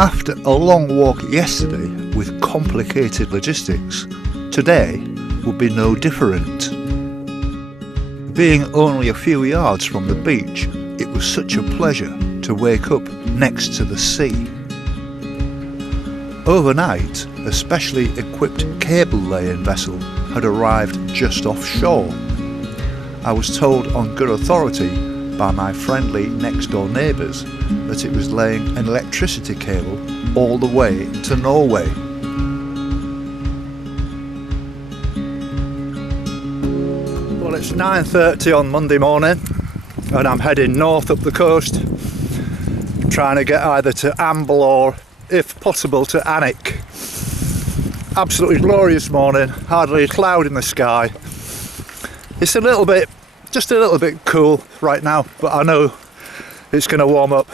After a long walk yesterday with complicated logistics, today would be no different. Being only a few yards from the beach, it was such a pleasure to wake up next to the sea. Overnight, a specially equipped cable laying vessel had arrived just offshore. I was told on good authority by my friendly next door neighbours that it was laying an electricity cable all the way to Norway. Well, it's 9:30 on Monday morning and I'm heading north up the coast, trying to get either to Amble or, if possible, to Alnmouth. Absolutely glorious morning, hardly a cloud in the sky. It's just a little bit cool right now, but I know it's going to warm up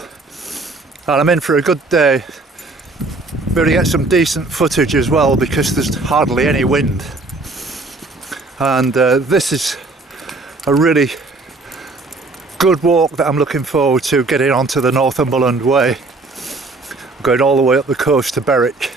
and I'm in for a good day. Better get some decent footage as well because there's hardly any wind, and this is a really good walk that I'm looking forward to, getting onto the Northumberland Way, going all the way up the coast to Berwick.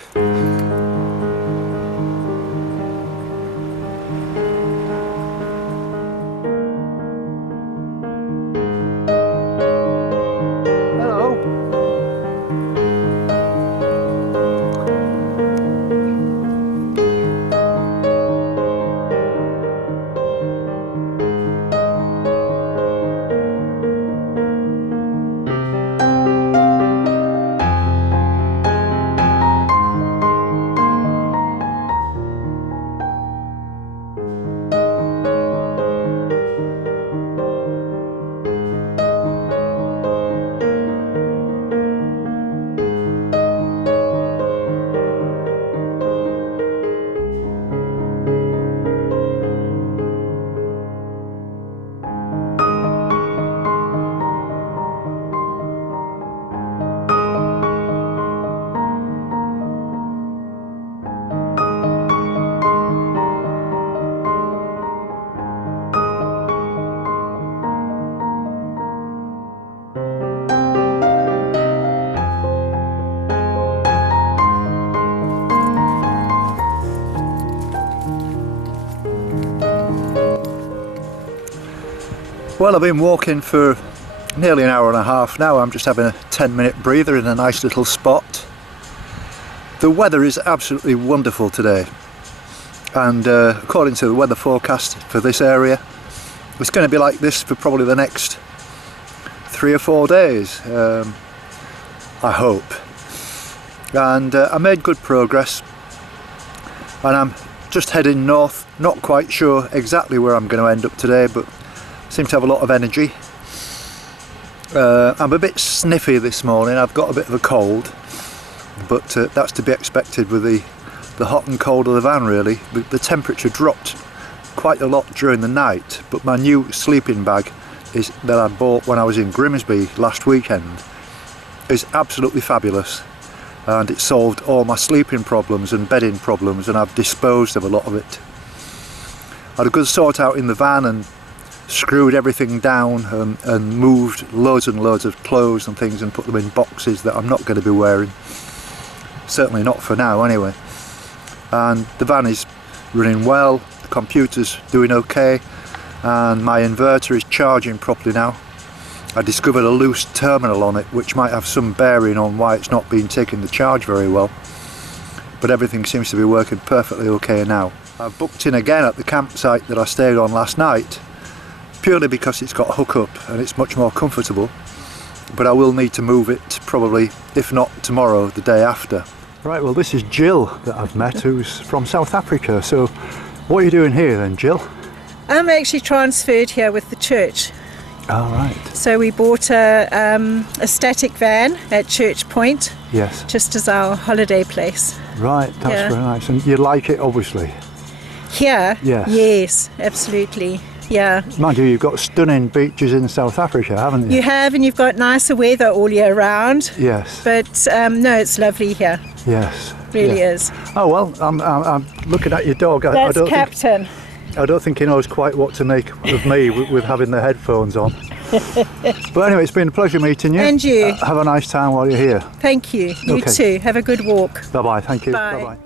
Well, I've been walking for nearly an hour and a half now. I'm just having a 10-minute breather in a nice little spot. The weather is absolutely wonderful today, and according to the weather forecast for this area, it's going to be like this for probably the next 3 or 4 days, I hope. And I made good progress and I'm just heading north, not quite sure exactly where I'm going to end up today, but seem to have a lot of energy. I'm a bit sniffy this morning. I've got a bit of a cold, but that's to be expected with the hot and cold of the van really. The temperature dropped quite a lot during the night, but my new sleeping bag that I bought when I was in Grimsby last weekend is absolutely fabulous, and it solved all my sleeping problems and bedding problems, and I've disposed of a lot of it. I had a good sort out in the van and screwed everything down and moved loads and loads of clothes and things and put them in boxes that I'm not going to be wearing, certainly not for now anyway. And the van is running well, the computer's doing okay, and my inverter is charging properly now. I discovered a loose terminal on it which might have some bearing on why it's not been taking the charge very well, but everything seems to be working perfectly okay now. I've booked in again at the campsite that I stayed on last night, purely because it's got a hookup and it's much more comfortable, but I will need to move it probably, if not tomorrow, the day after. Right, well, this is Jill that I've met, who's from South Africa. So what are you doing here then, Jill? I'm actually transferred here with the church. All right. So we bought a static van at Church Point. Yes. Just as our holiday place. Right, that's very nice. And you like it, obviously? Here? Yes. Yes, absolutely. Yeah. Mind you, you've got stunning beaches in South Africa, haven't you? You have, and you've got nicer weather all year round. Yes. But no, it's lovely here. Yes. Really is. Oh well, I'm looking at your dog. That's I don't Captain. I don't think he knows quite what to make of me with having the headphones on. But anyway, it's been a pleasure meeting you. And you. Have a nice time while you're here. Thank you. You Okay. too. Have a good walk. Bye-bye. Thank you. Bye. Bye-bye.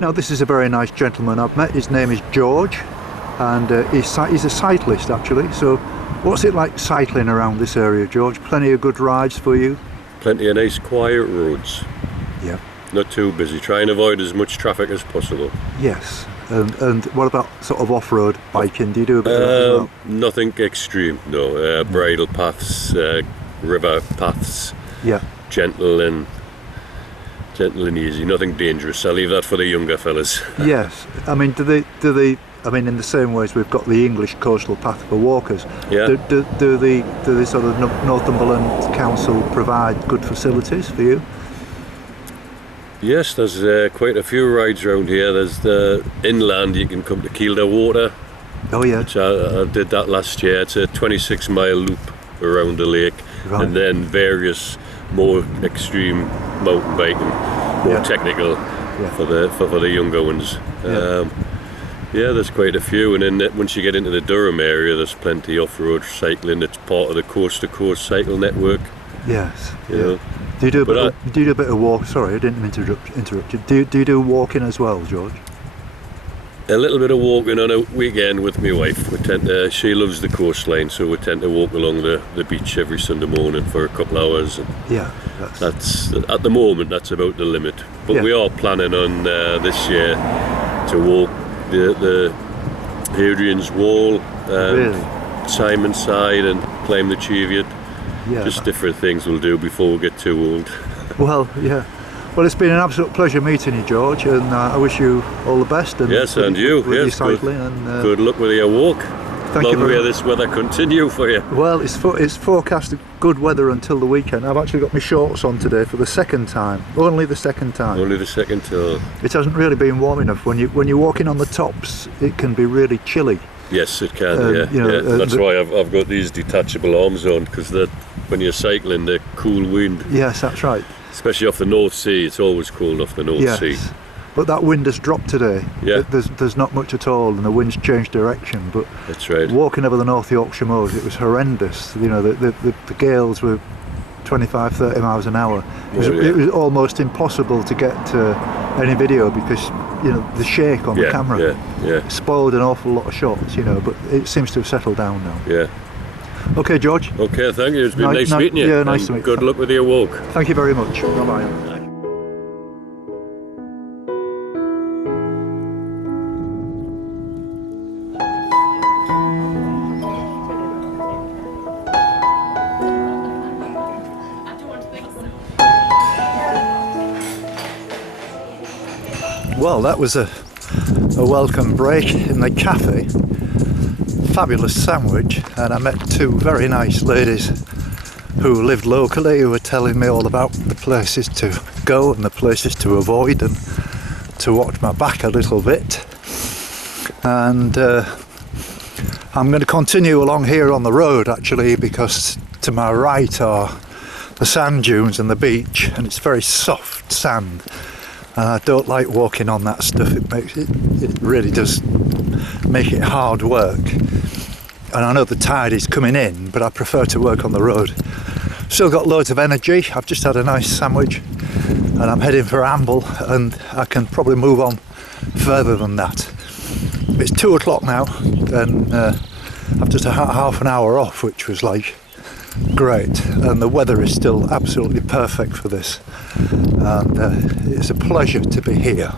Now this is a very nice gentleman I've met. His name is George, and he's a cyclist actually. So what's it like cycling around this area, George? Plenty of good rides for you? Plenty of nice quiet roads. Yeah. Not too busy. Try and avoid as much traffic as possible. Yes. And what about sort of off-road biking? Do you do a bit of that as well? Nothing extreme, no. Bridle paths, river paths. Yeah. Gentle and easy. Nothing dangerous. I'll leave that for the younger fellas. Yes. I mean, do they? I mean, in the same way as we've got the English coastal path for walkers. Yeah. Do the sort of Northumberland Council provide good facilities for you? Yes, there's quite a few rides around here. There's the inland. You can come to Kielder Water. Oh yeah. Which I did that last year. It's a 26-mile loop around the lake, Right. and then various more extreme mountain biking, more Yeah. technical for the younger ones. Yeah. There's quite a few, and then once you get into the Durham area, there's plenty off-road cycling. It's part of the coast-to-coast cycle network. Yes. You Yeah. know. Do you do a bit of walk? Sorry, I didn't interrupt you. Do you do walking as well, George? A little bit of walking on a weekend with my wife. She loves the coastline, so we tend to walk along the beach every Sunday morning for a couple hours. And Yeah. that's at the moment. That's about the limit. But Yeah. we are planning on this year to walk the Hadrian's Wall, Really? Simonside, and climb the Cheviot. Yeah. Just different things we'll do before we get too old. Well, yeah. Well, it's been an absolute pleasure meeting you, George, and I wish you all the best. And Yes, and you. with your Yes, good. cycling. And, Good luck with your walk. Thank you Long very may much. this weather continue for you. Well, it's forecast good weather until the weekend. I've actually got my shorts on today for the second time. Only the second time. Only the second tour. It hasn't really been warm enough. When you're walking on the tops, it can be really chilly. Yes, it can. Yeah, you know, yeah. That's why I've got these detachable arms on, because when you're cycling, the cool wind, Yes, that's right. especially off the North Sea. It's always cold off the North Sea. Yes. But that wind has dropped today. Yeah. There's not much at all, and the wind's changed direction. But That's right. walking over the North Yorkshire moors, it was horrendous. You know, the gales were 25-30 miles an hour. Oh, yeah. It was almost impossible to get any video because, you know, the shake on the camera spoiled an awful lot of shots, you know, but it seems to have settled down now. Yeah. Okay, George. Okay, thank you. It's been nice meeting you. Yeah, nice to meet you. Good luck with your walk. Thank you very much. Bye-bye. Well, that was a welcome break in the cafe. Fabulous sandwich, and I met two very nice ladies who lived locally who were telling me all about the places to go and the places to avoid, and to watch my back a little bit. And I'm going to continue along here on the road actually, because to my right are the sand dunes and the beach, and it's very soft sand. And I don't like walking on that stuff. It really does make it hard work. And I know the tide is coming in, but I prefer to work on the road. Still got loads of energy. I've just had a nice sandwich and I'm heading for Amble, and I can probably move on further than that. It's 2 o'clock now, and I've just had half an hour off, which was like great, and the weather is still absolutely perfect for this, and it's a pleasure to be here.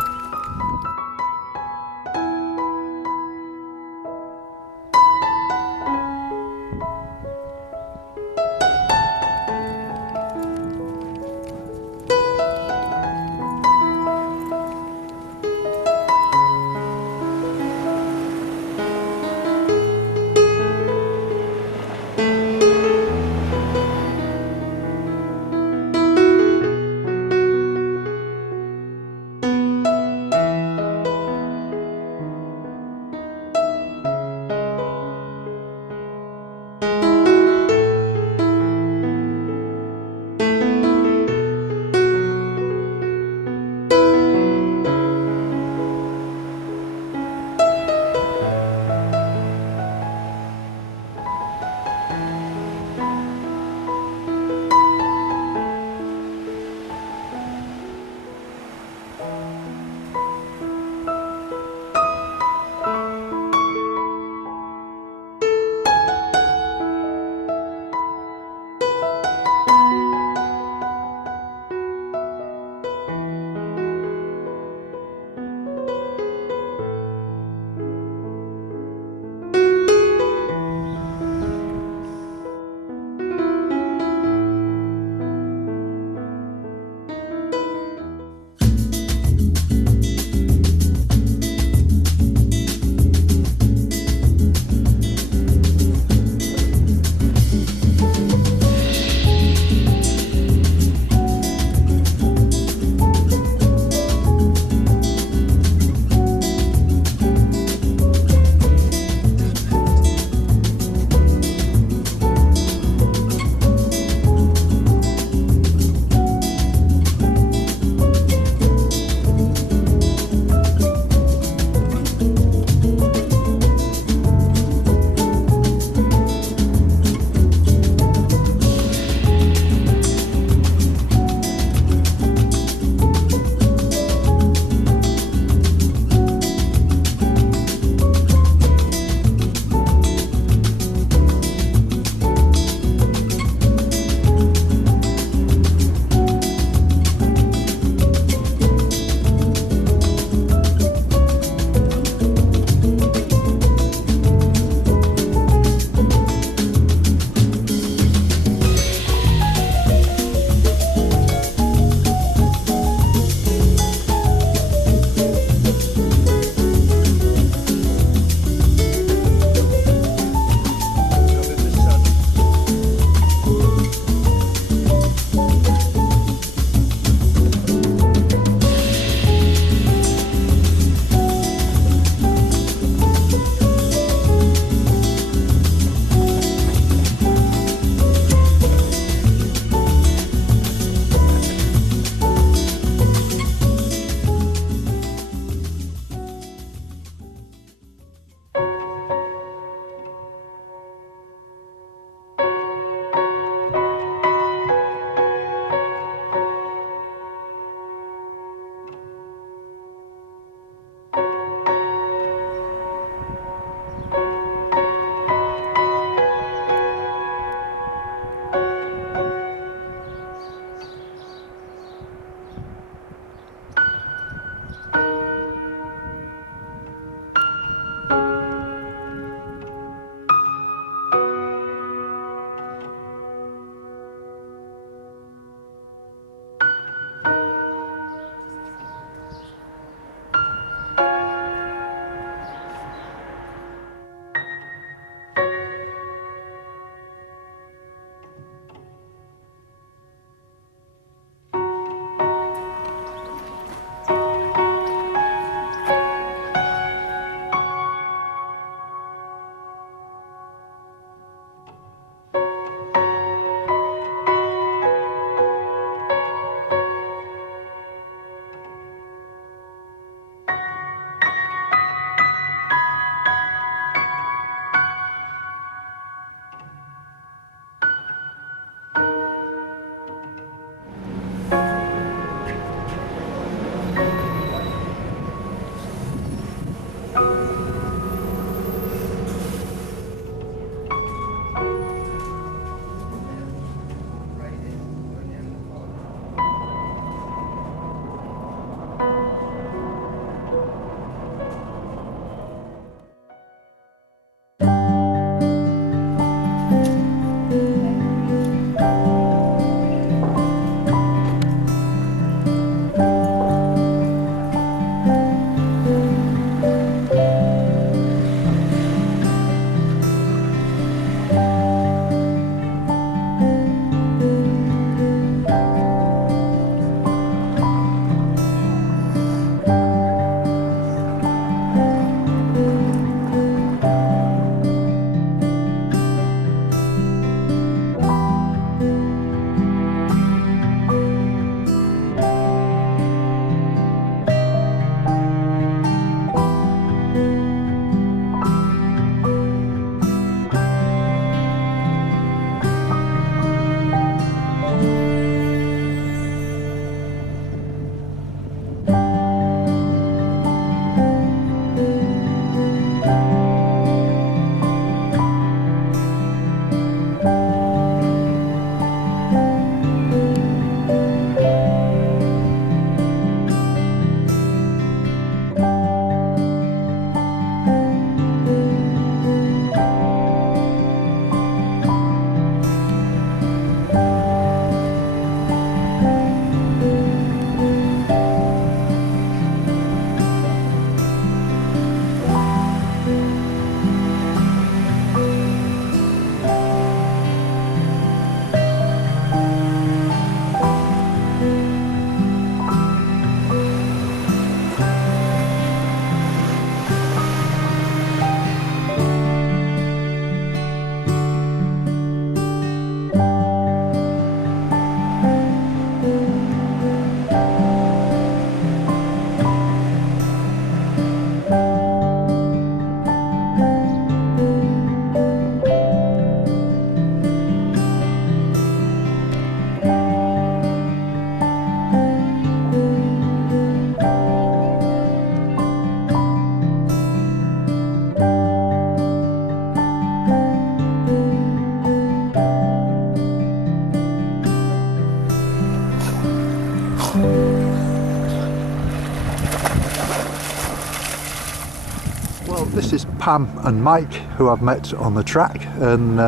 This is Pam and Mike, who I've met on the track, and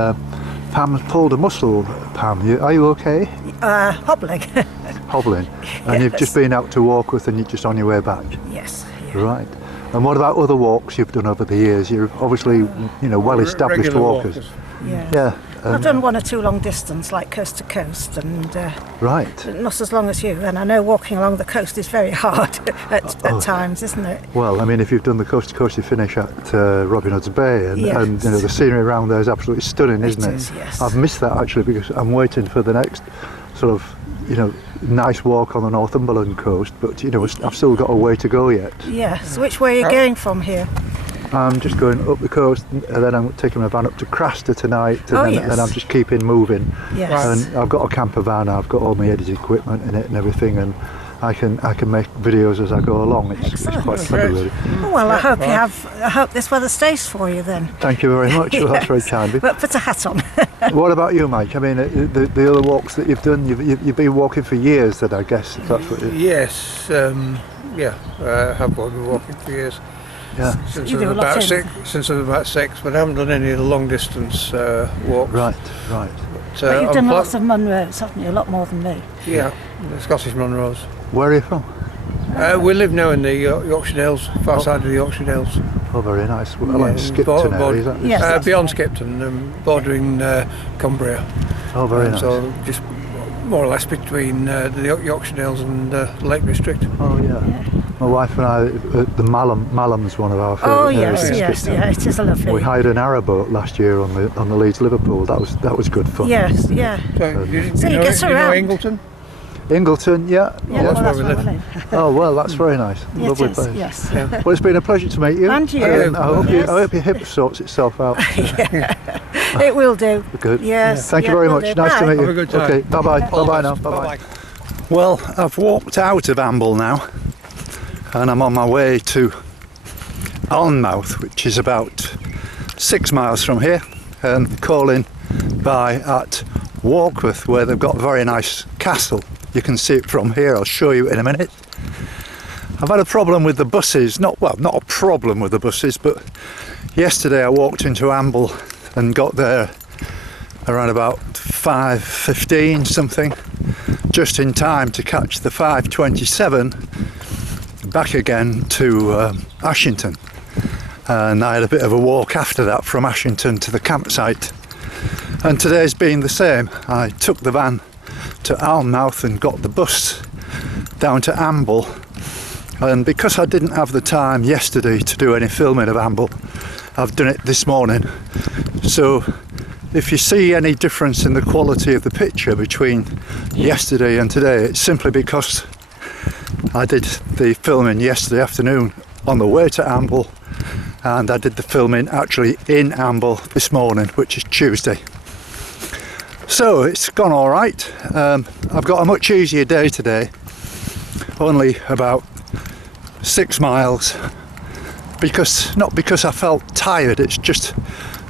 Pam's pulled a muscle. Pam, are you okay? Hobbling. Hobbling. And Yes. you've just been out to walk with, and you're just on your way back? Yes. Yeah. Right. And what about other walks you've done over the years? You're obviously, well-established Regular walkers. Yeah. Yeah. I've done 1 or 2 long distance, like coast to coast, and Right. not as long as you. And I know walking along the coast is very hard at times, isn't it? Well, I mean, if you've done the coast to coast, you finish at Robin Hood's Bay, and Yes. the scenery around there is absolutely stunning, isn't it? is, yes. I've missed that actually because I'm waiting for the next sort of, nice walk on the Northumberland coast, but I've still got a way to go yet. Yes. Which way are you going from here? I'm just going up the coast, and then I'm taking my van up to Craster tonight, and Oh, then, yes. then I'm just keeping moving. Yes. And I've got a camper van, I've got all my editing equipment in it and everything, and I can make videos as I go along. It's quite Excellent. clever, really. Oh, well, I hope this weather stays for you then. Thank you very much. Well, that's very kind of you. But put a hat on. What about you, Mike? I mean, the other walks that you've done, you've been walking for years, then I guess, if that's what you... Yes, I have been walking for years. Yeah. Since You I do was a lot about in. 6, since I was about 6, but I haven't done any of the long distance walks. Right. But, But you've I'm done pla- lots of Munros, haven't you? A lot more than me. Yeah, the Scottish Munros. Where are you from? We live now in the Yorkshire Dales, far side of the Yorkshire Dales. Oh, very nice. Well, Yeah, like Skipton area, is that? Yes, that's beyond right. Skipton, bordering Cumbria. Oh, very nice. So just more or less between the Yorkshire Dales and Lake District. Oh, yeah. My wife and I, the Malham's one of our favourite Oh areas yes, in yes, Skipton. yeah. It is a lovely. We hired an arrowboat last year on the Leeds Liverpool. That was good fun. Yes, yeah. So you So you know, get you know around. Ingleton? Ingleton, yeah. Yeah, that's well, where we where live. live. Oh, well, that's very nice. Yeah, Lovely it is, place. yes. Well, it's been a pleasure to meet you. And you. I hope, Yes. I hope your hip sorts itself out. It will do. Good. Yes. Thank you yeah, very it will much. do. Nice to Bye. meet you. Have a good time. Okay, bye-bye. All the Bye-bye best. now. Bye-bye. Bye-bye. Well, I've walked out of Amble now, and I'm on my way to Alnmouth, which is about 6 miles from here, and calling by at Warkworth, where they've got a very nice castle. You can see it from here. I'll show you in a minute. I've had a problem with the buses, not a problem with the buses, but yesterday I walked into Amble and got there around about 5:15 something, just in time to catch the 5:27 back again to Ashington. And I had a bit of a walk after that from Ashington to the campsite. And today's been the same. I took the van to Alnmouth and got the bus down to Amble. And because I didn't have the time yesterday to do any filming of Amble, I've done it this morning. So if you see any difference in the quality of the picture between yesterday and today, it's simply because I did the filming yesterday afternoon on the way to Amble, and I did the filming actually in Amble this morning, which is Tuesday. So it's gone all right. I've got a much easier day today, only about 6 miles, not because I felt tired, it's just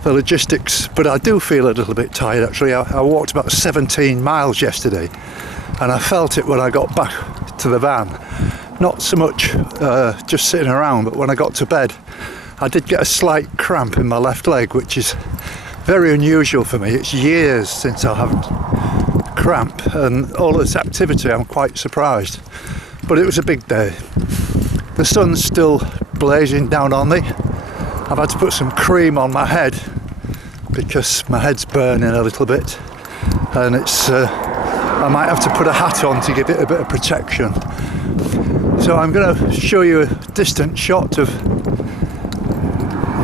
the logistics, but I do feel a little bit tired actually. I walked about 17 miles yesterday, and I felt it when I got back to the van. Not so much just sitting around, but when I got to bed I did get a slight cramp in my left leg, which is very unusual for me. It's years since I haven't cramp, and all this activity I'm quite surprised. But it was a big day. The sun's still blazing down on me. I've had to put some cream on my head because my head's burning a little bit, and it's I might have to put a hat on to give it a bit of protection. So I'm going to show you a distant shot of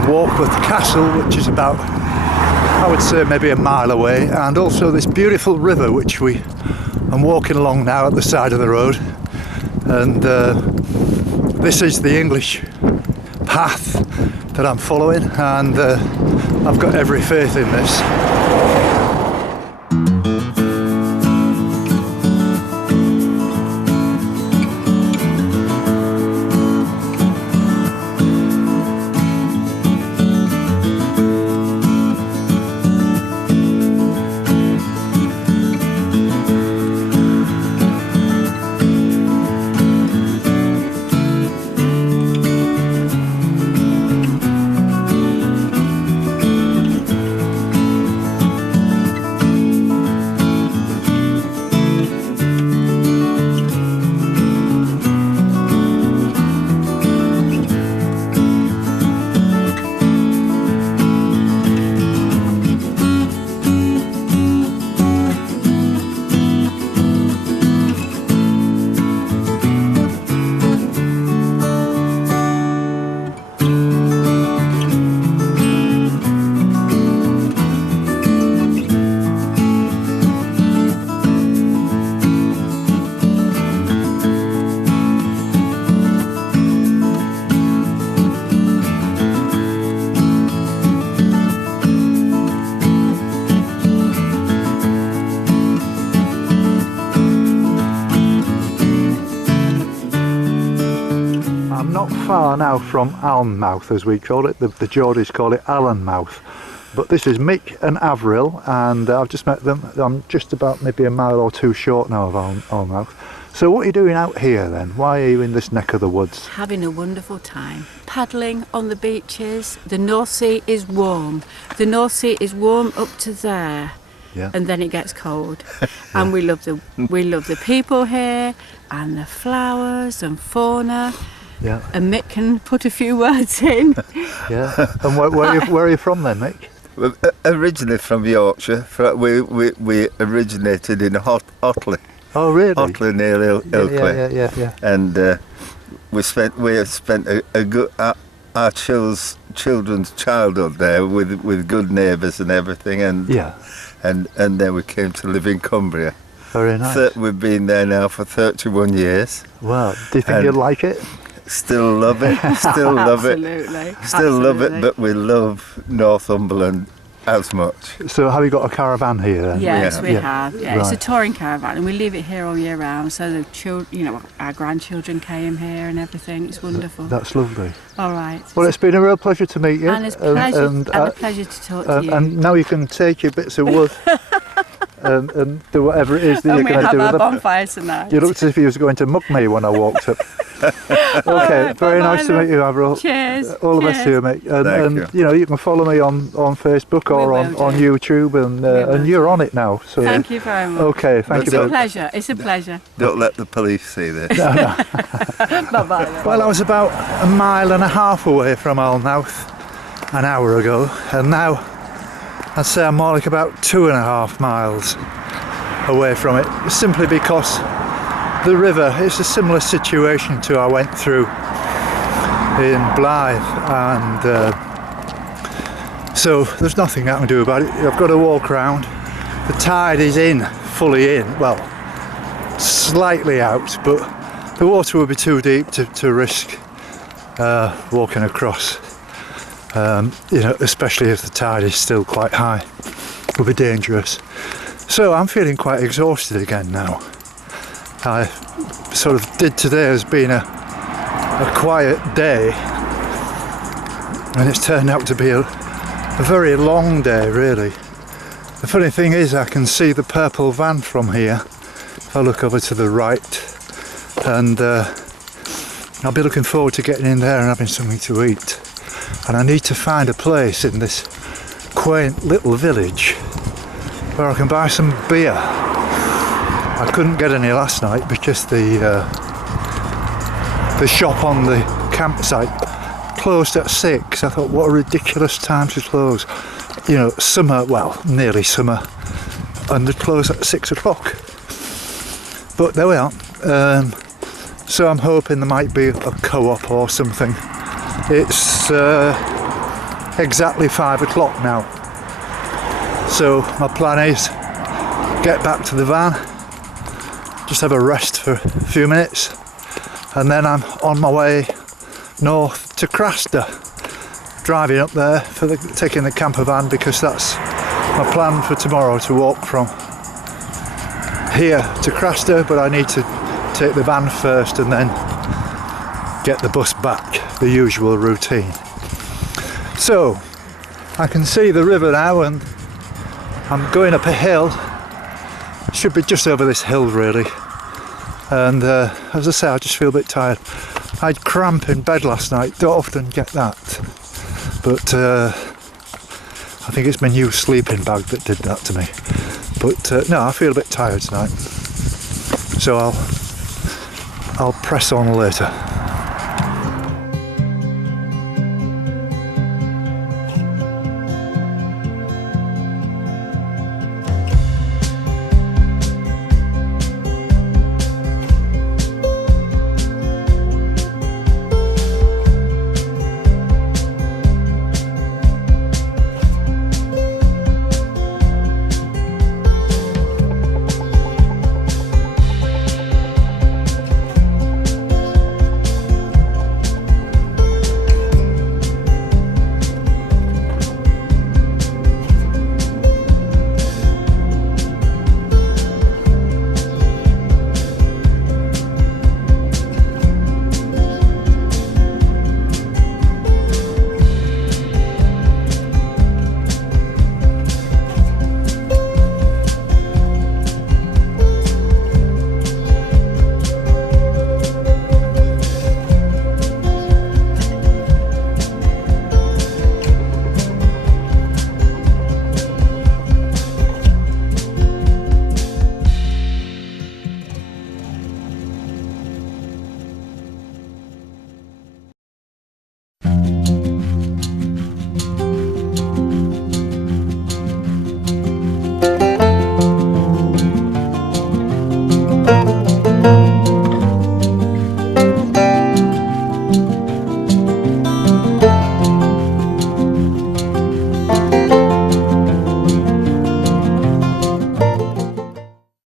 Warkworth Castle, which is about, I would say, maybe a mile away, and also this beautiful river which I'm walking along now at the side of the road, and this is the English path that I'm following, and I've got every faith in this. far now from Alnmouth, as we call it. The Geordies call it Alnmouth. But this is Mick and Avril, and I've just met them. I'm just about maybe a mile or two short now of Alnmouth. So what are you doing out here then? Why are you in this neck of the woods? Having a wonderful time. Paddling on the beaches. The North Sea is warm. The North Sea is warm up to there. Yeah. And then it gets cold. And we love the people here and the flowers and fauna. Yeah. And Mick can put a few words in. Yeah. And where are you from then, Mick? Well, originally from Yorkshire. We originated in Otley. Oh, really? Otley near Ilkley. Yeah. And we have spent a good our children's childhood there with good neighbours and everything. And and then we came to live in Cumbria. Very nice. We've been there now for 31 years. Wow. Do you think you'd like it? Still love it. Still love it. Absolutely. Still love it. But we love Northumberland as much. So have you got a caravan here then? Yes, we have. Yeah, Right. It's a touring caravan, and we leave it here all year round. So the children, our grandchildren came here and everything. It's wonderful. That's lovely. All right. Well, it's been a real pleasure to meet you. And it's a pleasure to talk to you. And now you can take your bits of wood and do whatever it is that you're And we going to have do our with them. bonfire tonight. You looked as if you was going to mug me when I walked up. Okay, right, very bye-bye nice to then. meet you, Avril. Cheers. All the best to you, mate. And Thank you know, you can follow me on Facebook or We on will do. YouTube, and you're on it now. So Thank you very much. okay, thank It's you. a very much. pleasure. It's a pleasure. Don't let the police see this. Bye-bye. Well, I was about a mile and a half away from Alnmouth an hour ago, and now I'd say I'm more like about 2.5 miles away from it, simply because the river is a similar situation to I went through in Blyth, and so there's nothing I can do about it. I've got to walk around. The tide is fully in, well, slightly out, but the water would be too deep to risk walking across, you know, especially if the tide is still quite high. It would be dangerous. So I'm feeling quite exhausted again now. I sort of did today as being a quiet day, and it's turned out to be a very long day, really. The funny thing is I can see the purple van from here if I look over to the right, and I'll be looking forward to getting in there and having something to eat. And I need to find a place in this quaint little village where I can buy some beer. I couldn't get any last night because the shop on the campsite closed at 6. I thought, what a ridiculous time to close. You know, summer, well, nearly summer, and they close at 6 o'clock. But there we are. So I'm hoping there might be a co-op or something. It's exactly 5 o'clock now. So my plan is get back to the van, just have a rest for a few minutes, and then I'm on my way north to Craster, driving up there taking the camper van, because that's my plan for tomorrow, to walk from here to Craster, but I need to take the van first and then get the bus back, the usual routine. So I can see the river now, and I'm going up a hill. Should be just over this hill really, and as I say, I just feel a bit tired. I had cramp in bed last night. Don't often get that, but I think it's my new sleeping bag that did that to me. But no, I feel a bit tired tonight, so I'll press on later.